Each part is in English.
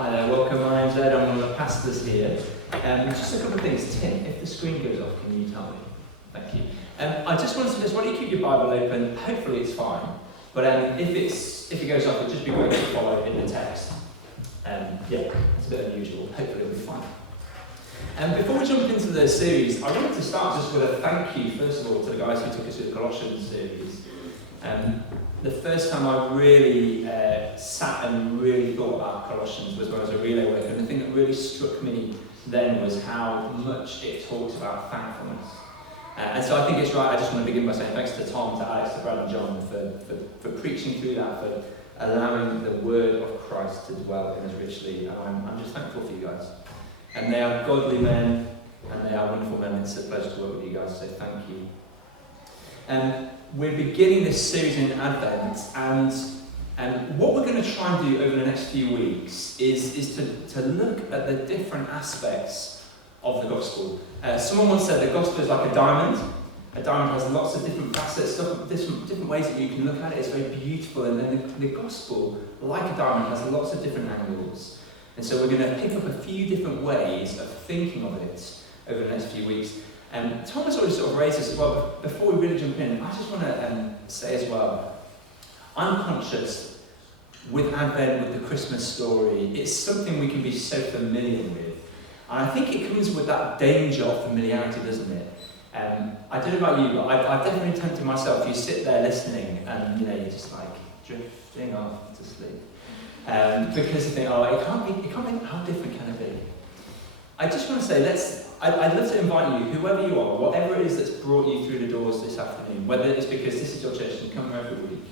Hi there, welcome. My name's Ed, I'm one of the pastors here. Just a couple of things. Tim, if the screen goes off, can you tell me? Thank you. I just want to suggest, why don't you keep your Bible open? Hopefully it's fine. But if it goes off, it'd just be great to follow in the text. It's a bit unusual. Hopefully it'll be fine. Before we jump into the series, I wanted to start just with a thank you, first of all, to the guys who took us through the Colossians series. The first time I really sat and really thought about Colossians was when I was a relay worker, and the thing that really struck me then was how much it talks about thankfulness. And so I think it's right, I just want to begin by saying thanks to Tom, to Alex, to Brad and John for preaching through that, for allowing the word of Christ to dwell in us richly. And I'm just thankful for you guys. And they are godly men, and they are wonderful men. It's a pleasure to work with you guys, so thank you. We're beginning this series in Advent, and what we're going to try and do over the next few weeks is to look at the different aspects of the gospel. Someone once said the gospel is like a diamond. A diamond has lots of different facets, different ways that you can look at it. It's very beautiful, and then the gospel, like a diamond, has lots of different angles. And so we're going to pick up a few different ways of thinking of it over the next few weeks. Thomas already sort of raised this as well, but before we really jump in, I just want to say as well, I'm conscious with Advent, with the Christmas story, it's something we can be so familiar with. And I think it comes with that danger of familiarity, doesn't it? I don't know about you, but I've definitely tempted myself, you sit there listening and you're just like drifting off to sleep. Because you think, it can't be, how different can it be? I just want to say, I'd love to invite you, whoever you are, whatever it is that's brought you through the doors this afternoon, whether it's because this is your church and you come here every week,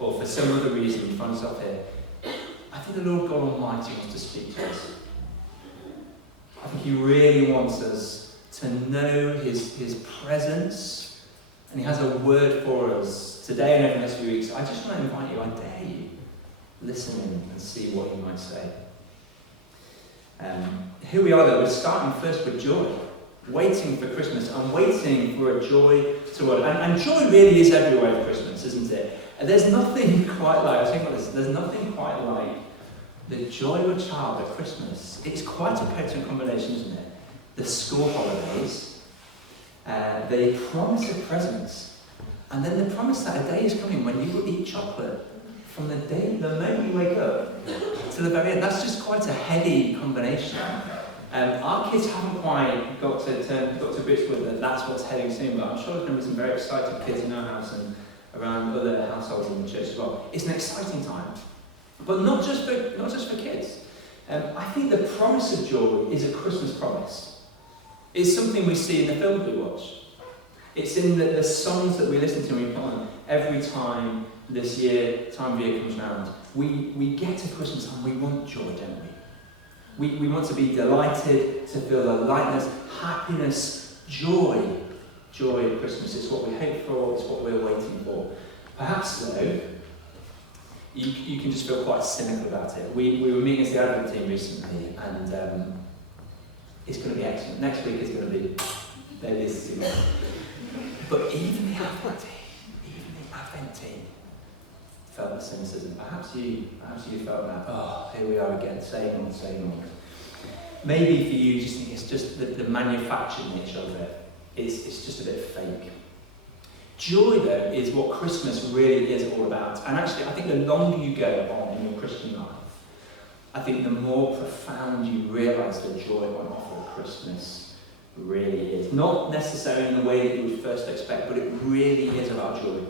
or for some other reason you find yourself here, I think the Lord God Almighty wants to speak to us. I think He really wants us to know His presence, and He has a word for us today and over the next few weeks. I just want to invite you, I dare you, listen in and see what He might say. Here we are though, we're starting first with joy. Waiting for Christmas and waiting for a joy to us. And joy really is everywhere at Christmas, isn't it? And there's nothing quite like, I was thinking about this, there's nothing quite like the joy of a child at Christmas. It's quite a potent combination, isn't it? The school holidays, the promise of presents, and then the promise that a day is coming when you will eat chocolate from the moment you wake up to the very end. That's just quite a heady combination. Our kids haven't quite got to grips with it. That's what's heading soon, but I'm sure there's going to be some very excited kids in our house and around other households in the church as well. It's an exciting time, but not just for kids. I think the promise of joy is a Christmas promise. It's something we see in the films we watch. It's in the songs that we listen to and we put on every time this time of year comes round. We get to Christmas and we want joy, don't we? We want to be delighted, to feel the lightness, happiness, joy of Christmas. It's what we hope for, it's what we're waiting for. Perhaps though, you can just feel quite cynical about it. We were meeting as the Advent team recently, and it's going to be excellent. Next week is going to be, there it is. But even the Advent team felt the cynicism. Perhaps you felt that, here we are again, same old. Maybe for you just think it's just the manufactured nature of it. It's just a bit fake. Joy, though, is what Christmas really is all about. And actually, I think the longer you go on in your Christian life, I think the more profound you realise the joy on offer at Christmas really is. Not necessarily in the way that you would first expect, but it really is about joy.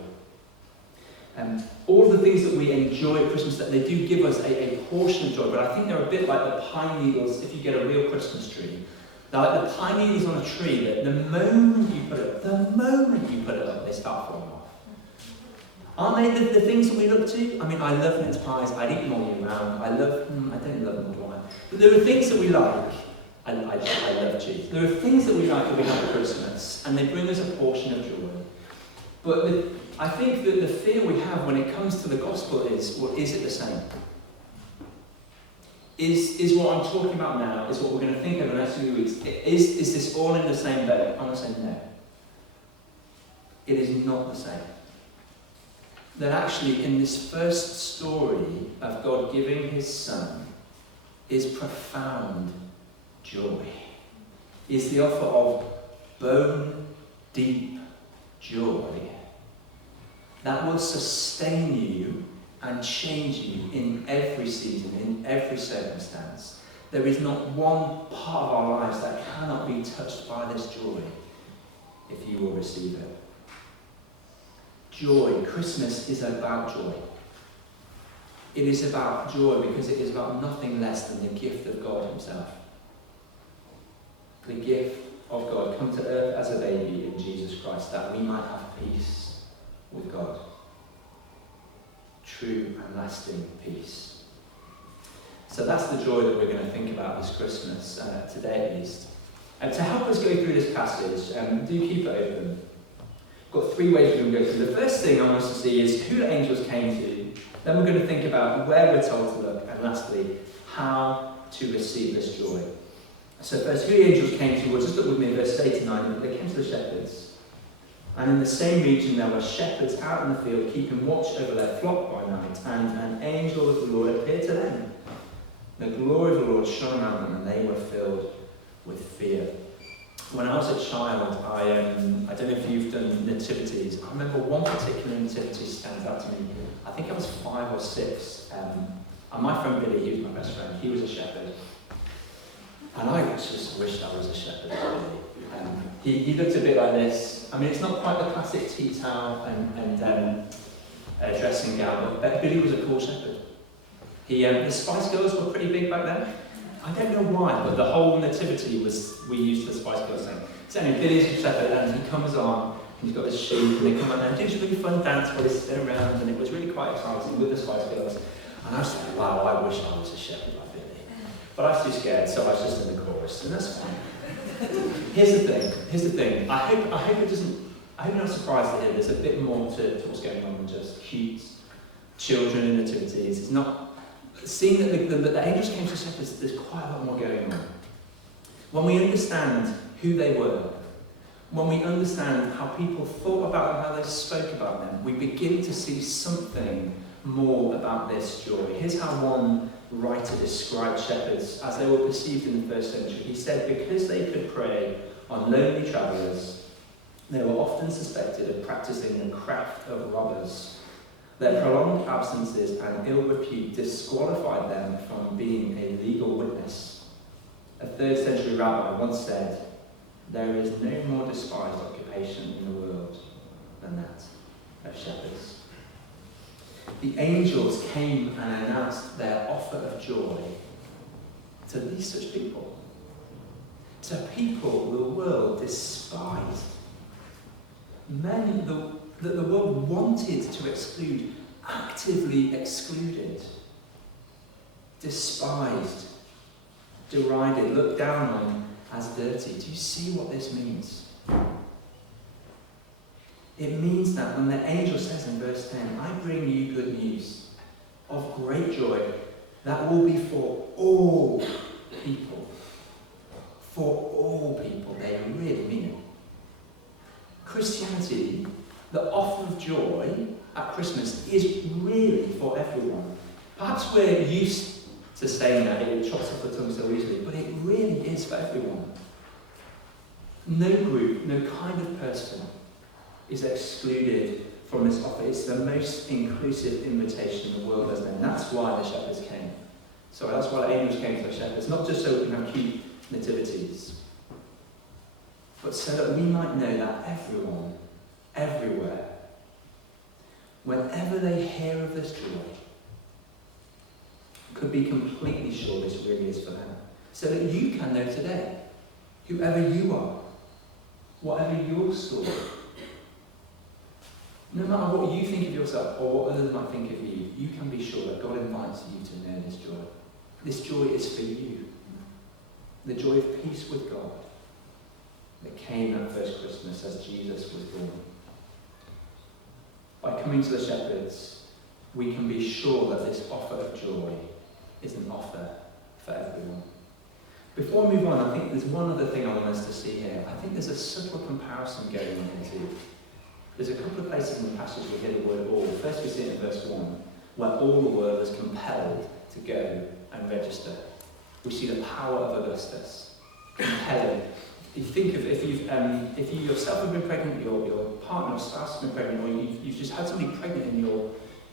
All of the things that we enjoy at Christmas, that they do give us a portion of joy, but I think they're a bit like the pine needles if you get a real Christmas tree. They're like the pine needles on a tree that the moment you put it up, they start falling off. Aren't they the things that we look to? I mean, I love mince pies, I'd eat them all year round. I don't love them, do I? But there are things that we like. I love cheese. There are things that we like that we have at Christmas, and they bring us a portion of joy. But I think that the fear we have when it comes to the gospel is, well, is it the same? Is what I'm talking about now, is what we're going to think over the next few weeks, is this all in the same boat? I'm going to say no. It is not the same. That actually in this first story of God giving His Son, is profound joy. It's the offer of bone-deep joy that will sustain you and change you in every season, in every circumstance. There is not one part of our lives that cannot be touched by this joy if you will receive it. Joy. Christmas is about joy. It is about joy because it is about nothing less than the gift of God himself. The gift of God come to earth as a baby in Jesus Christ, that we might have peace with God. True and lasting peace. So that's the joy that we're going to think about this Christmas, today at least. And to help us go through this passage, do keep it open. We've got 3 ways we can go through. The first thing I want us to see is who the angels came to. Then we're going to think about where we're told to look. And lastly, how to receive this joy. So first, who the angels came to. Well, just look with me in verse 8 to 9. They came to the shepherds. And in the same region there were shepherds out in the field, keeping watch over their flock by night. And an angel of the Lord appeared to them. The glory of the Lord shone around them, and they were filled with fear. When I was a child, I don't know if you've done nativities. I remember one particular nativity stands out to me. I think I was 5 or 6. And my friend Billy, he was my best friend, he was a shepherd. And I just wished I was a shepherd. He looked a bit like this. I mean, it's not quite the classic tea towel and dressing gown, but Billy was a cool shepherd. The Spice Girls were pretty big back then. I don't know why, but the whole nativity we used the Spice Girls thing. So anyway, Billy's a shepherd, and he comes on, and he's got his sheep, and they come on and do this really fun dance where they sit around, and it was really quite exciting with the Spice Girls. And I was like, wow, I wish I was a shepherd like Billy. But I was too scared, so I was just in the chorus, and that's fine. Here's the thing. I hope you're not surprised to hear there's a bit more to what's going on than just cute children and nativities. It's not. Seeing that the angels came to shepherds, there's quite a lot more going on. When we understand who they were, when we understand how people thought about them, how they spoke about them, we begin to see something more about this joy. Here's how one writer described shepherds as they were perceived in the first century. He said, because they could prey on lonely travellers, they were often suspected of practising the craft of robbers. Their prolonged absences and ill repute disqualified them from being a legal witness. A 3rd century rabbi once said, there is no more despised occupation in the world than that of shepherds. The angels came and announced their offer of joy to these such people. To people the world despised. Men that the world wanted to exclude, actively excluded, despised, derided, looked down on as dirty. Do you see what this means? It means that when the angel says in verse 10, I bring you good news of great joy that will be for all people. For all people. They really mean it. Christianity, the offer of joy at Christmas, is really for everyone. Perhaps we're used to saying that, it chops off the tongue so easily, but it really is for everyone. No group, no kind of person is excluded from this offer. It's the most inclusive invitation the world has known. That's why the shepherds came. So that's why the angels came to the shepherds, not just so we can have cute nativities, but so that we might know that everyone, everywhere, whenever they hear of this joy, could be completely sure this really is for them. So that you can know today, whoever you are, whatever your story, no matter what you think of yourself or what others might think of you, you can be sure that God invites you to know this joy. This joy is for you. The joy of peace with God that came that first Christmas as Jesus was born. By coming to the shepherds, we can be sure that this offer of joy is an offer for everyone. Before we move on, I think there's one other thing I want us to see here. I think there's a subtle comparison going on here too. There's a couple of places in the passage we hear the word all. First we see it in verse 1, where all the world is compelled to go and register. we see the power of Augustus compelling. You think of if you yourself have been pregnant, your partner or spouse has been pregnant, or you've just had somebody pregnant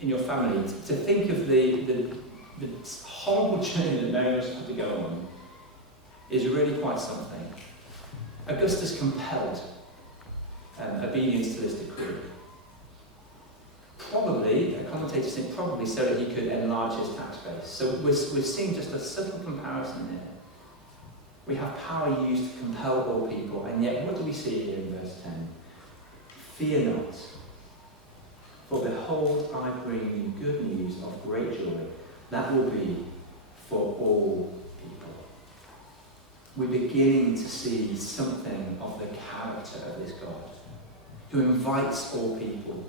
in your family, to think of the horrible journey that Mary must have to go on is really quite something. Augustus compelled obedience to this decree. Probably, a commentator said probably so that he could enlarge his tax base. So we're seeing just a subtle comparison here. We have power used to compel all people, and yet what do we see here in verse 10? Fear not, for behold, I bring you good news of great joy. That will be for all people. We're beginning to see something of the character of this God, who invites all people,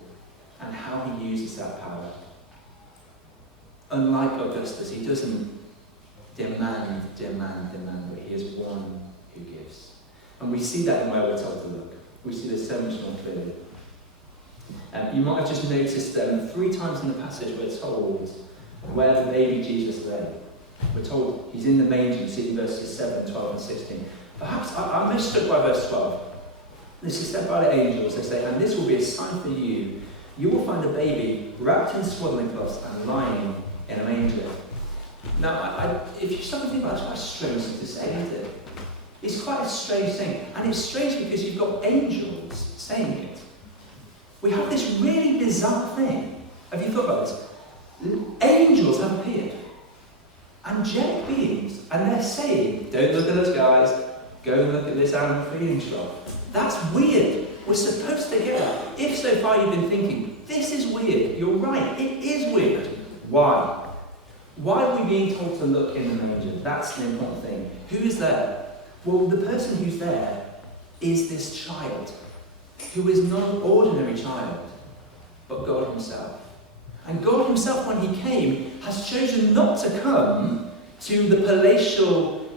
and how he uses that power. Unlike Augustus, he doesn't demand, but he is one who gives. And we see that in where we're told to look. We see this so much more clearly. You might have just noticed 3 times in the passage we're told where the baby Jesus lay. We're told he's in the manger. You see in verses 7, 12 and 16. Perhaps I'm most struck by verse 12. This is said by the angels. They say, and this will be a sign for you. You will find a baby wrapped in swaddling cloths and lying in a manger. Now, if you start to think about it, it's quite a strange thing to say, isn't it? It's quite a strange thing. And it's strange because you've got angels saying it. We have this really bizarre thing. Have you thought about this? Angels have appeared. Angelic beings. And they're saying, don't look at us, guys. Go and look at this animal feeding trough. That's weird. We're supposed to get that. If so far you've been thinking, this is weird. You're right. It is weird. Why? Why are we being told to look in the manger? That's the important thing. Who is there? Well, the person who's there is this child, who is not an ordinary child, but God himself. And God himself, when he came, has chosen not to come to the palatial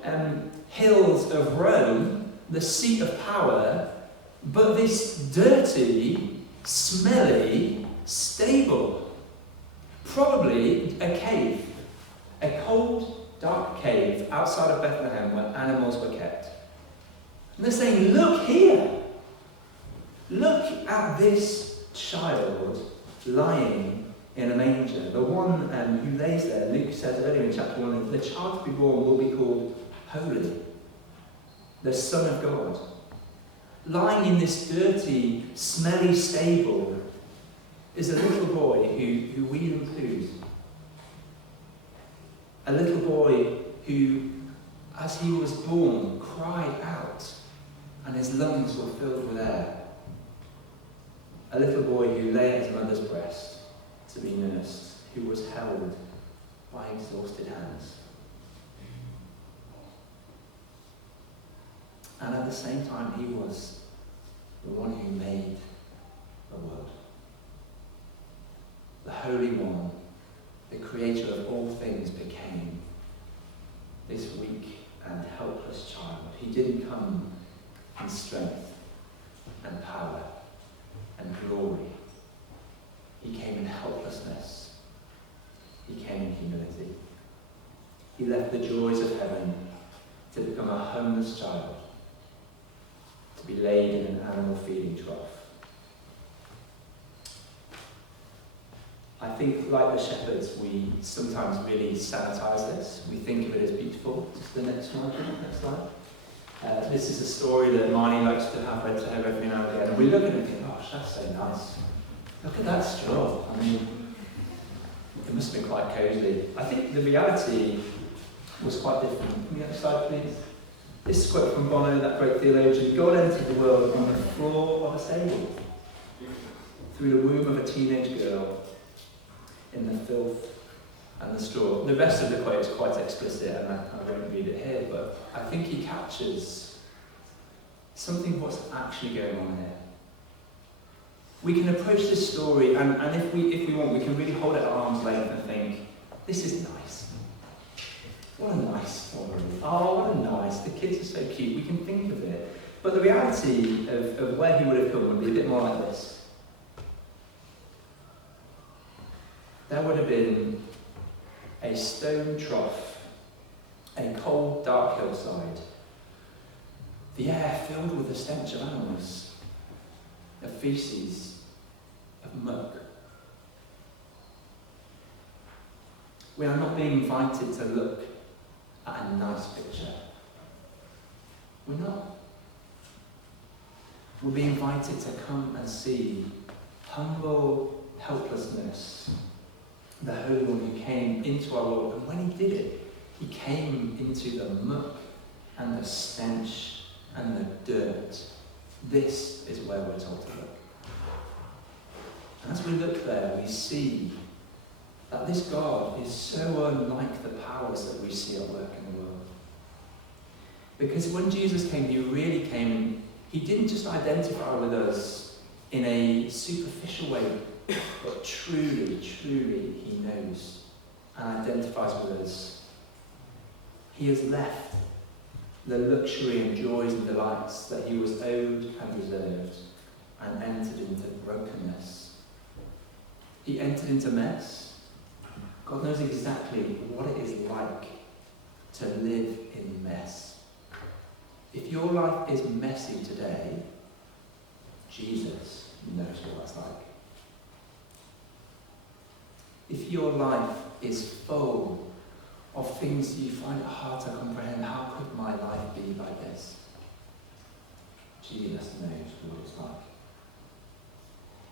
hills of Rome, the seat of power, but this dirty, smelly stable. Probably a cave. A cold, dark cave outside of Bethlehem where animals were kept. And they're saying, look here. Look at this child lying in a manger. The one who lays there, Luke says earlier in chapter 1, the child to be born will be called Holy, the Son of God. Lying in this dirty, smelly stable is a little boy who we include. A little boy who, as he was born, cried out and his lungs were filled with air. A little boy who lay at his mother's breast to be nursed, who was held by exhausted hands. And at the same time, he was the one who made the world. The Holy One, the creator of all things, became this weak and helpless child. He didn't come in strength and power and glory. He came in helplessness. He came in humility. He left the joys of heaven to become a homeless child, to be laid in an animal feeding trough. I think, like the shepherds, we sometimes really sanitize this. We think of it as beautiful. Just the next slide. This is a story that Marnie likes to have read to her every now and again. And we look at it and think, gosh, that's so nice. Look at that straw. I mean, it must have been quite cosy. I think the reality was quite different. Can we have a slide, please? This quote from Bono, that great theologian: God entered the world on the floor of a stable, through the womb of a teenage girl, in the filth and the straw. The rest of the quote is quite explicit, and I won't read it here, but I think he captures something of what's actually going on here. We can approach this story, and if we want, we can really hold it at arm's length and think, this is nice. What a nice story. Oh, what a nice. The kids are so cute. We can think of it. But the reality of where he would have come would be a bit more like this. There would have been a stone trough a cold, dark hillside, the air filled with the stench of animals, of feces, of muck. We are not being invited to look at a nice picture. We're not. We're being invited to come and see humble helplessness, the Holy One who came into our world. And when he did it, he came into the muck and the stench and the dirt. This is where we're told to look. And as we look there, we see that this God is so unlike the powers that we see at work in the world. Because when Jesus came, he really came, he didn't just identify with us in a superficial way, but truly, truly he knows and identifies with us. He has left the luxury and joys and delights that he was owed and reserved and entered into brokenness. He entered into mess. God knows exactly what it is like to live in mess. If your life is messy today, Jesus knows what that's like. If your life is full of things you find it hard to comprehend, how could my life be like this? Jesus knows what it's like.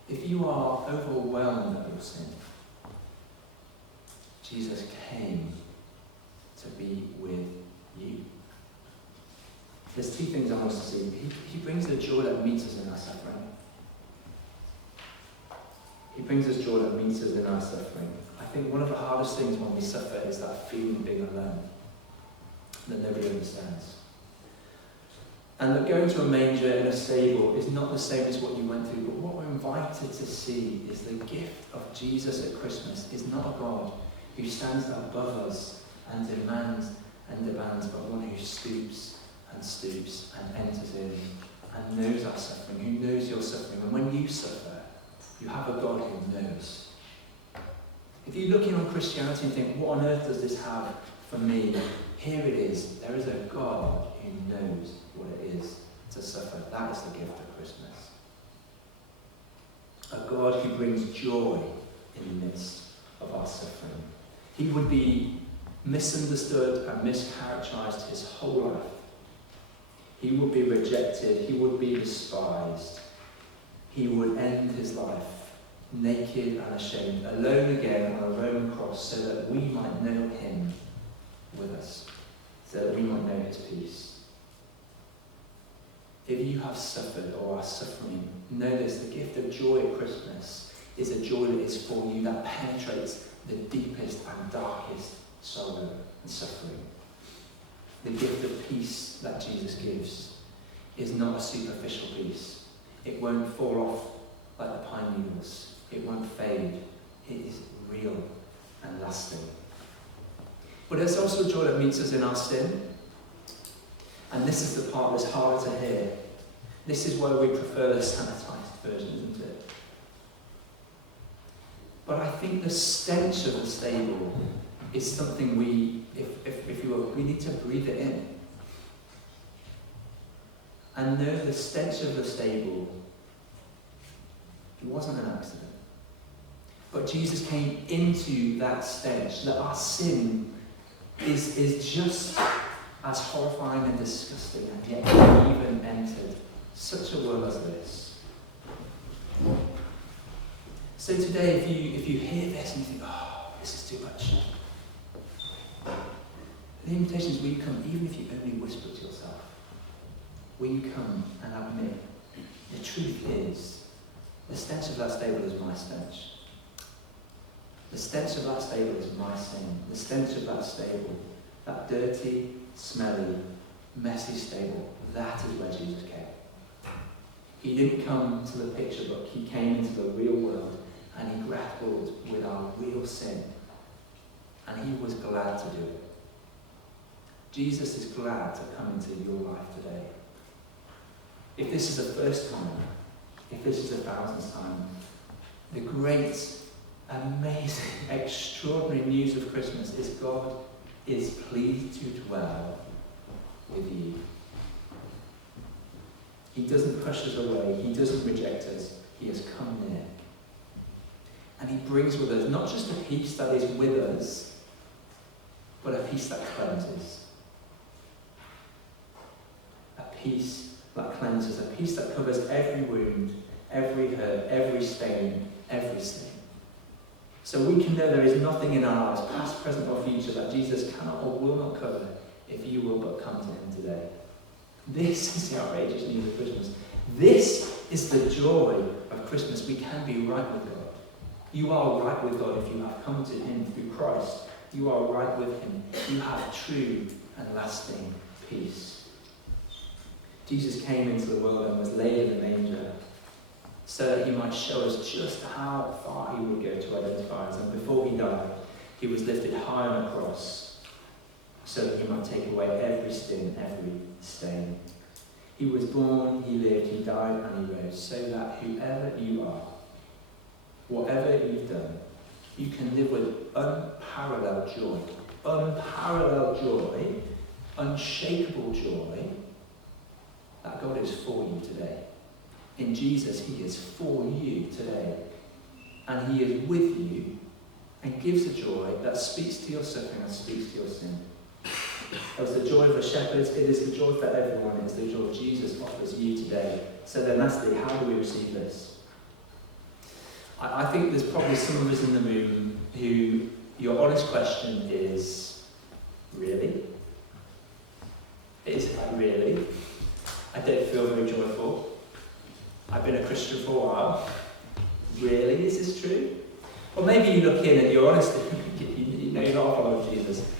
If you are overwhelmed at your sin, Jesus came to be with you. There's two things I want us to see. He brings the joy that meets us in our suffering. He brings us joy that meets us in our suffering. I think one of the hardest things when we suffer is that feeling of being alone, that nobody understands. And that going to a manger in a stable is not the same as what you went through, but what we're invited to see is the gift of Jesus at Christmas is not a God who stands above us and demands, but one who stoops and enters in and knows our suffering, who knows your suffering. And when you suffer, you have a God who knows. If you look in on Christianity and think, what on earth does this have for me? Here it is. There is a God who knows what it is to suffer. That is the gift of Christmas. A God who brings joy in the midst of our suffering. He would be misunderstood and mischaracterized his whole life. He would be rejected. He would be despised. He would end his life naked and ashamed, alone again on a Roman cross, so that we might know him with us, so that we might know his peace. If you have suffered or are suffering, know this, the gift of joy at Christmas is a joy that is for you, that penetrates the deepest and darkest sorrow and suffering. The gift of peace that Jesus gives is not a superficial peace. It won't fall off like the pine needles. It won't fade. It is real and lasting. But there's also joy that meets us in our sin. And this is the part that's harder to hear. This is where we prefer the sanitized version, isn't it? But I think the stench of the stable is something we, if you will, we need to breathe it in. And know the stench of the stable, it wasn't an accident. But Jesus came into that stench, that our sin is just as horrifying and disgusting, and yet he even entered such a world as this. So today, if you hear this and you think, oh, this is too much, the invitation is, will you come, even if you only whisper to yourself, will you come and admit, the truth is, the stench of that stable is my stench. The stench of that stable is my sin. The stench of that stable, that dirty, smelly, messy stable, that is where Jesus came. He didn't come to the picture book. He came into the real world and he grappled with our real sin. And he was glad to do it. Jesus is glad to come into your life today. If this is the first time, if this is the 1000th time, the great, amazing, extraordinary news of Christmas is God is pleased to dwell with you. He doesn't push us away. He doesn't reject us. He has come near. And he brings with us not just a peace that is with us, but a peace that cleanses. A peace that cleanses, a peace that covers every wound, every hurt, every stain, every sin. So we can know there is nothing in our lives, past, present, or future, that Jesus cannot or will not cover if you will but come to him today. This is the outrageous news of Christmas. This is the joy of Christmas. We can be right with God. You are right with God if you have come to him through Christ. You are right with him. You have true and lasting peace. Jesus came into the world and was laid in the manger so that he might show us just how far he would go to identify us. And before he died, he was lifted high on a cross so that he might take away every sin, every stain. He was born, he lived, he died, and he rose, so that whoever you are, whatever you've done, you can live with unparalleled joy, unshakable joy, that God is for you today. In Jesus, he is for you today. And he is with you and gives a joy that speaks to your suffering and speaks to your sin. It was the joy of the shepherds, it is the joy for everyone, it is the joy Jesus offers you today. So then lastly, how do we receive this? I think there's probably some of us in the room who your honest question is, really? Is it like, really? I don't feel very joyful. I've been a Christian for a while. Really? Is this true? Or maybe you look in and you're honest, you know you're not a follower of Jesus.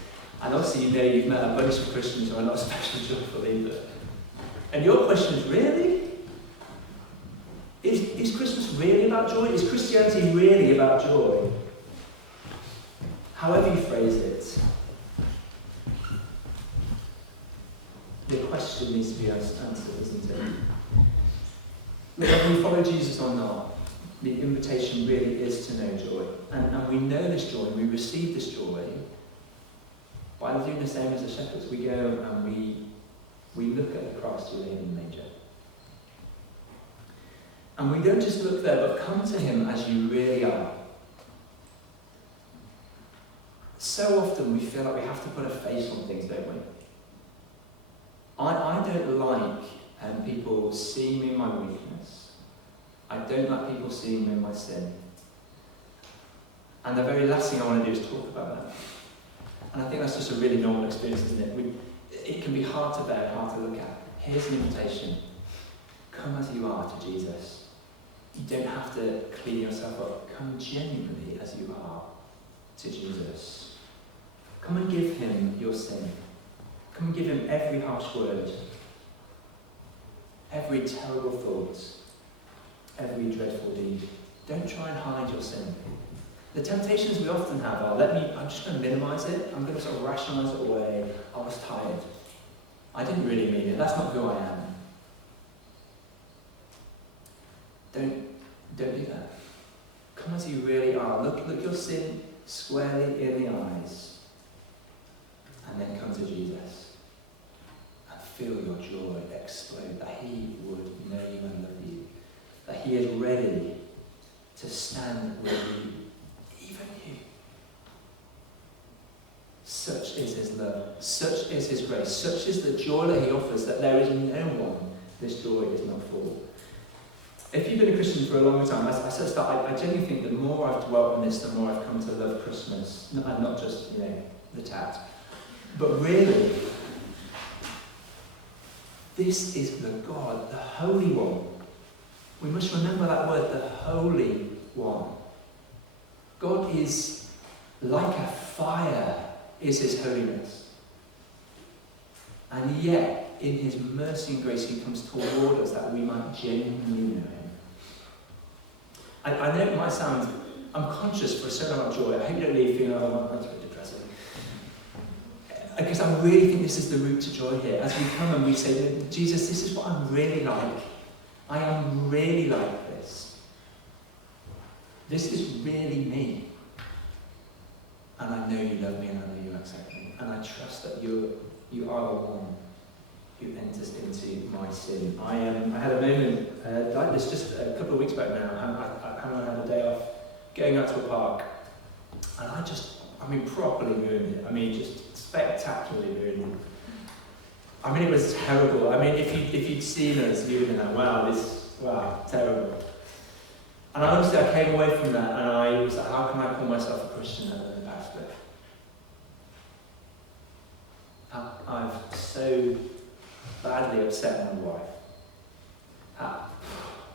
And also you know you've met a bunch of Christians who are not especially joyful either. And your question is, really? Is Christmas really about joy? Is Christianity really about joy? However you phrase it, the question needs to be answered, isn't it? Whether we follow Jesus or not, the invitation really is to know joy. And we know this joy, and we receive this joy by doing the same as the shepherds. We go and we look at the Christ who lay in the manger. And we don't just look there, but come to him as you really are. So often we feel like we have to put a face on things, don't we? I don't like people seeing me in my weakness. I don't like people seeing me in my sin. And the very last thing I want to do is talk about that. And I think that's just a really normal experience, isn't it? It can be hard to bear, hard to look at. Here's an invitation. Come as you are to Jesus. You don't have to clean yourself up. Come genuinely as you are to Jesus. Come and give him your sin. Come and give him every harsh word, every terrible thought, every dreadful deed. Don't try and hide your sin. The temptations we often have are, I'm just going to minimize it. I'm going to sort of rationalize it away. I was tired. I didn't really mean it. That's not who I am. Don't do that. Come as you really are. Look your sin squarely in the eyes. And then come to Jesus. And feel your joy explode. That he would know you and love you. That he is ready to stand with you. Even you. Such is his love. Such is his grace. Such is the joy that he offers, that there is no one this joy is not for. If you've been a Christian for a long time, I said at the start, I genuinely think the more I've dwelt on this, the more I've come to love Christmas. And not just, the tat. But really, this is the God, the Holy One. We must remember that word, the Holy One. God is like a fire, is his holiness. And yet, in his mercy and grace, he comes toward us that we might genuinely know him. I know it might sound, I'm conscious for a certain amount of joy. I hope you don't leave feeling, that's a bit depressing. Because I really think this is the route to joy here. As we come and we say, Jesus, this is what I'm really like. I am really like this. This is really me. And I know you love me and I know you accept me. and I trust that you are the one who enters into my sin. I had a moment like this just a couple of weeks back now. I had a day off going out to a park, and I properly ruined it. Just spectacularly ruined it. It was terrible. If you'd seen us, you'd have been like, wow, terrible. And honestly, I came away from that, and I was like, how can I call myself a Christian other than a pastor? I've so badly upset my wife.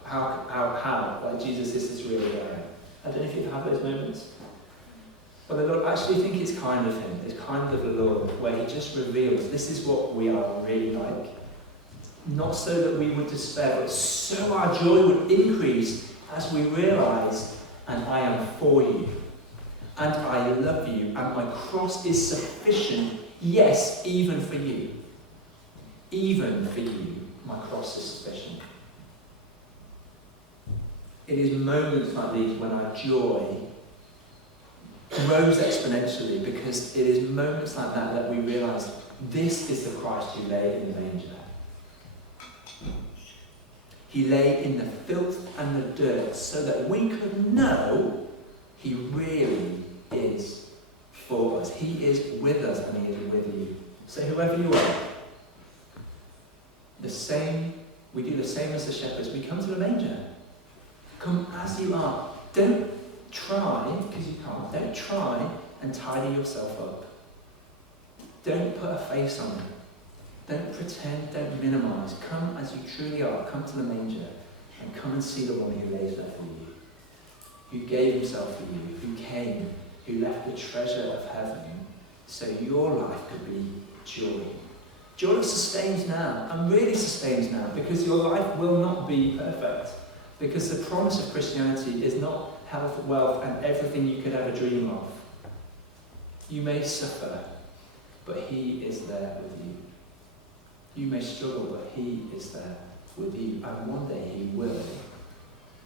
How? Like, Jesus, this is really where I am. I don't know if you've had those moments. But the Lord, I actually think it's kind of Him. It's kind of the Lord, where He just reveals this is what we are really like. Not so that we would despair, but so our joy would increase as we realise, and I am for you, and I love you, and my cross is sufficient, yes, even for you. Even for you, my cross is sufficient. It is moments like these when our joy grows exponentially, because it is moments like that that we realise this is the Christ who lay in the manger. He lay in the filth and the dirt so that we could know He really is for us. He is with us, and He is with you. So whoever you are, we do the same as the shepherds. We come to the manger. Come as you are. Don't try, because you can't, don't try and tidy yourself up. Don't put a face on it. Don't pretend, don't minimise. Come as you truly are. Come to the manger and come and see the one who lays there for you, who gave Himself for you, who came, who left the treasure of heaven so your life could be joy. Joy that sustains now, and really sustains now, because your life will not be perfect. Because the promise of Christianity is not health, wealth, and everything you could ever dream of. You may suffer, but He is there with you. You may struggle, but He is there with you. And one day He will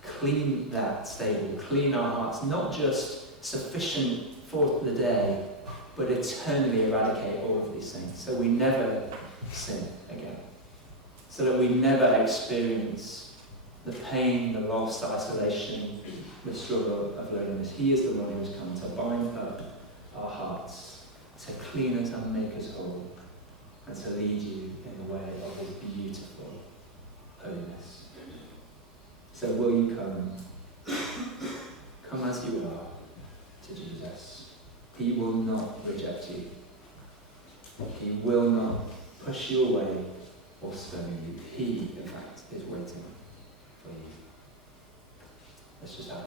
clean that stable, clean our hearts, not just sufficient for the day, but eternally eradicate all of these things, so we never sin again. So that we never experience the pain, the loss, the isolation, the struggle of loneliness. He is the one who has come to bind up our hearts, to clean us and make us whole, and to lead you in the way of His beautiful holiness. So will you come? Come as you are to Jesus. He will not reject you. He will not push you away or stone you. He, in fact, is waiting for you. Let's just have